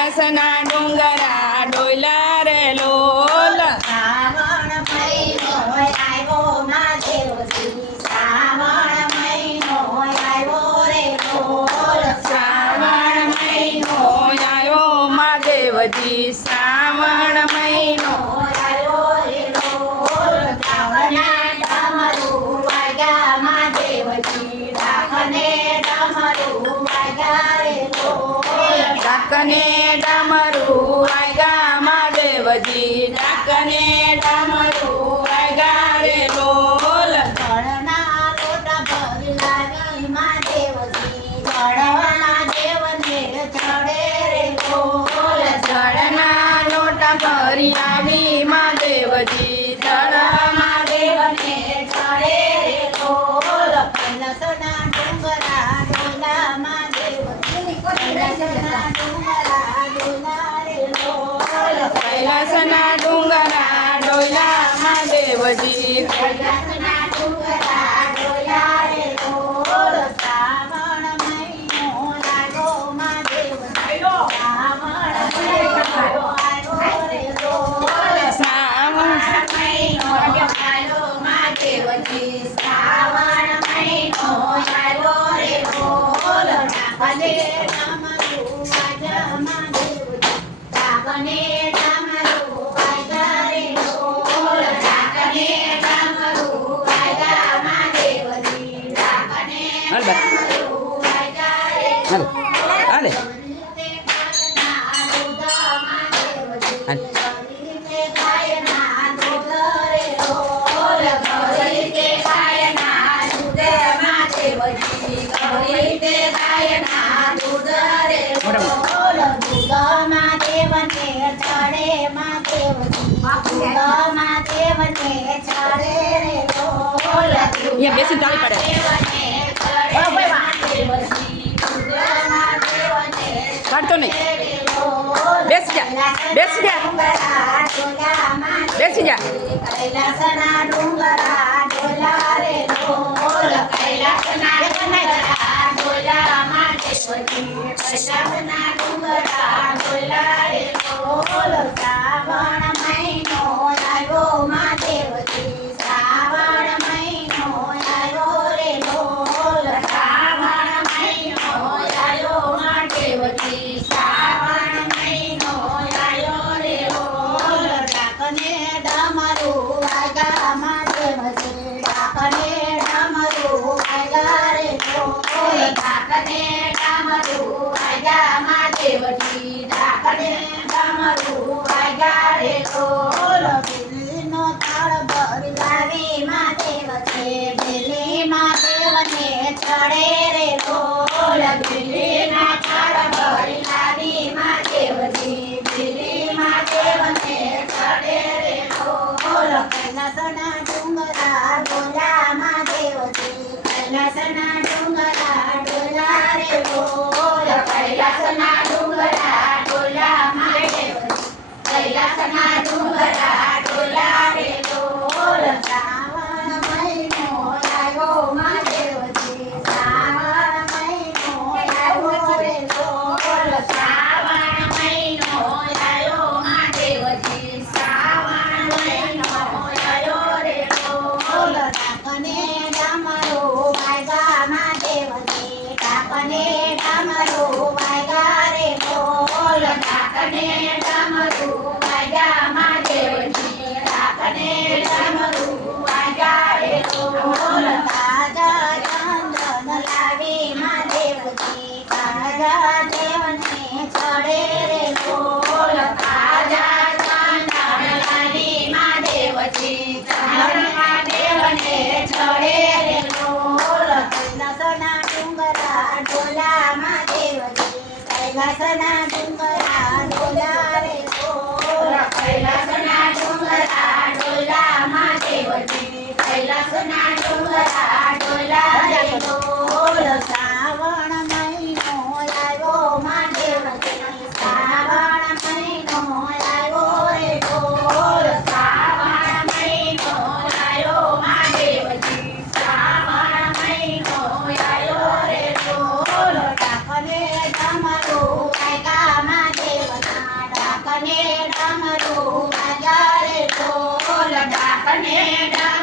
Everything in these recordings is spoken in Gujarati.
Nelson and ડાકને ડમરું વાગ્યા રે લોલ ઘડના લોટા ભરી લાવી મહાદેવજી ઘડવાના દેવને ચડે રે બોલ જળના લોટા ભરી આવી મહાદેવજી જળમાં દેવને ચડે રે બોલ કૈલાસના ડુંગરા ડોલા મહાદેવજી કૈલાસના ડુંગરા ડોલા રે બોલ કૈલાસના ડુંગરા ડોયલા મહાદેવજી કૈલાસના ડુંગરા ડોલા રે બોલ Shravan Ale. Ale. Ale. Ya, biasa tarik pada. Oh, baik, Pak. પાડતો નહીં બેસી જા બેસી જા બેસી જા કૈલાસના ડુંગરા ડાકને ડમરું વાગા મહાદેવજી ડાકને ડમરું વાગા રે ડોલ બિલ્લીનો થાળ ભરી લાવી મહાદેવજી બિલ્લી મહાદેવને ચડે રે ડોલ બિલ્લીના થાળ ભરી લાવી મહાદેવજી બિલ્લી મહાદેવને ચડે कैलासना डोंगरा डोला मांडे कैलासना माझ्या देवने चढे रे बोल. माझ्या चांदाळाली मा देवची. चांदा देवने चढे रे बोल. कैलासना डुंगरा डोला मा देवची. कैलासना डुंगरा डोला रे बोल. कैलासना डुंगरा डोला मा देवची. कैलासना डुंगरा डोला रे बोल. carneira.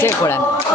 જય ખોળા.